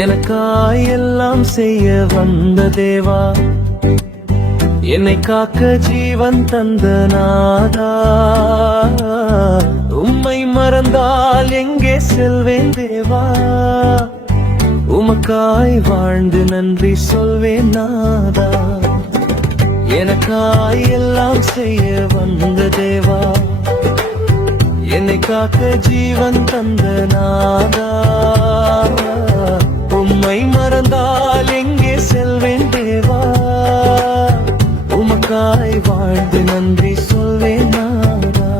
எனக்காய் எல்லாம் செய்ய வந்த தேவா, என்னை காக்க ஜீவன் தந்த நாதா, உம்மை மறந்தால் எங்கே செல்வேன் தேவா, உமக்காய் வாழ்ந்து நன்றி சொல்வேன் நாதா. எனக்காய் எல்லாம் செய்ய வந்த தேவா, என்னை காக்க ஜீவன் தந்த நாதா, உம்மை மறந்தால் எங்கே செல்வேன் தேவா, உமக்காய் வாழ்ந்து நன்றி சொல்வேன் நாதா.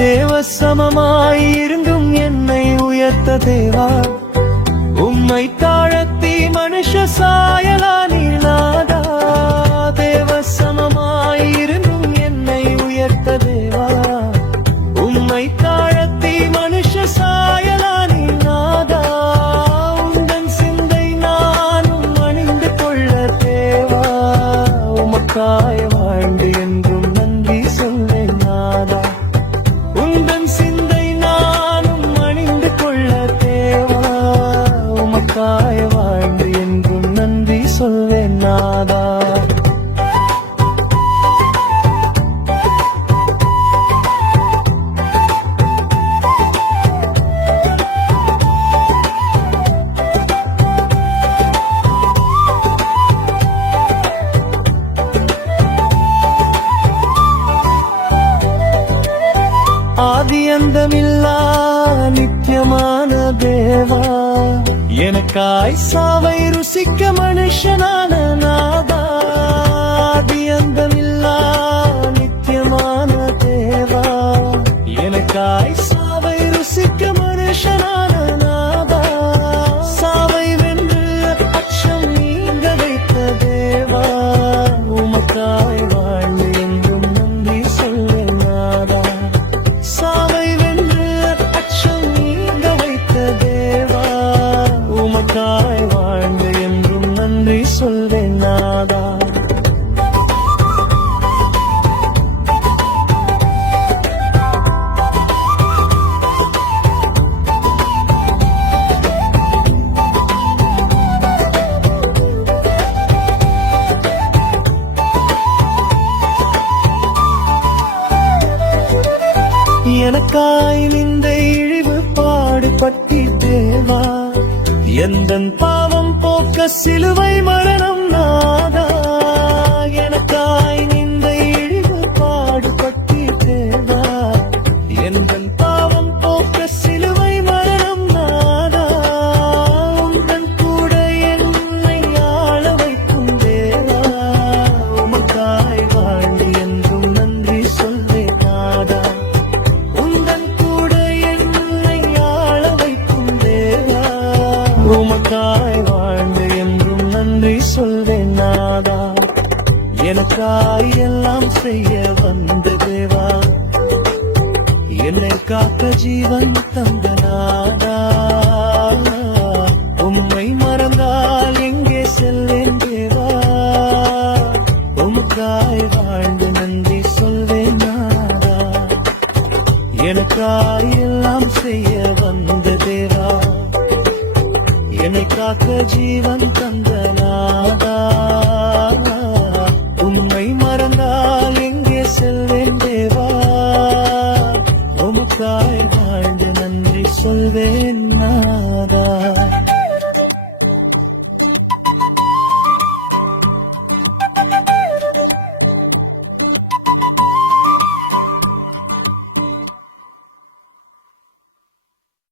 தேவ சமமாயிருந்தும் என்னை உயர்த்த தேவா, உம்மை தாழத்தி மனுஷ சாயலானி நாதா. தேவ சமமாயிருந்தும் என்னை உயர்த்த தேவா, உம்மை தாழத்தி மனுஷ சாயலானி நாதா. உந்தன் சிந்தை நானும் அணிந்து கொள்ள தேவா, உமக்காய் வாழ்ந்து என்றும் நன்றி சொல்வேன் நாதா. உந்தன் சிந்தை நானும் அணிந்து கொள்ள தேவா, உமக்காய் வாழ்ந்து என்றும் நன்றி சொல்வேன் நாதா. ஆதி அந்தமில்லா நித்தியமான தேவா, எனக்காய் சாவை ருசிக்க மனுஷனான நாதா. ஆதி அந்தமில்லா நித்தியமான தேவா, எனக்காய் சாவை ருசிக்க மனுஷனான நாதா. சாவை வென்று அச்சம் நீங்க வைத்த தேவா, உமக்காய் வாழ்ந்து என்றும் நன்றி சொல்வேன் நாதா. சாவை வென்று அச்சம் நீங்க வைத்த தேவா, உமக்காய் வாழ்ந்து என்றும் நன்றி சொல்வேன் நாதா. எனக்காய் இந்த இழிவு பாடுபட்டி தேவா, எந்தன் பாவம் போக்க சிலுவை மரணம் நாதா. எனக்காய் இந்த இழிவு பாடுபட்டி தேவா, எந்தன் பாவம் போக்க சிலுவை மரணம் நாதா. உந்தன் கூட என்னை ஆள வைக்கும் தேவா, உமக்காய் வாழ்ந்து என்றும் நன்றி சொல்வேன் நாதா. உமக்காய் வாழ்ந்து என்றும் நன்றி சொல்வேன் நாதா. எனக்காய் எல்லாம் செய்ய வந்த தேவா, என்னை காக்க ஜீவன் தந்த நாதா, உம்மை மறந்தால் எங்கே செல்வேன் தேவா, உமக்காய் வாழ்ந்து நன்றி சொல்வேன் நாதா. எனக்காய் எல்லாம் செய்ய வந்த தேவா, என்னை காக்க ஜீவன் தந்த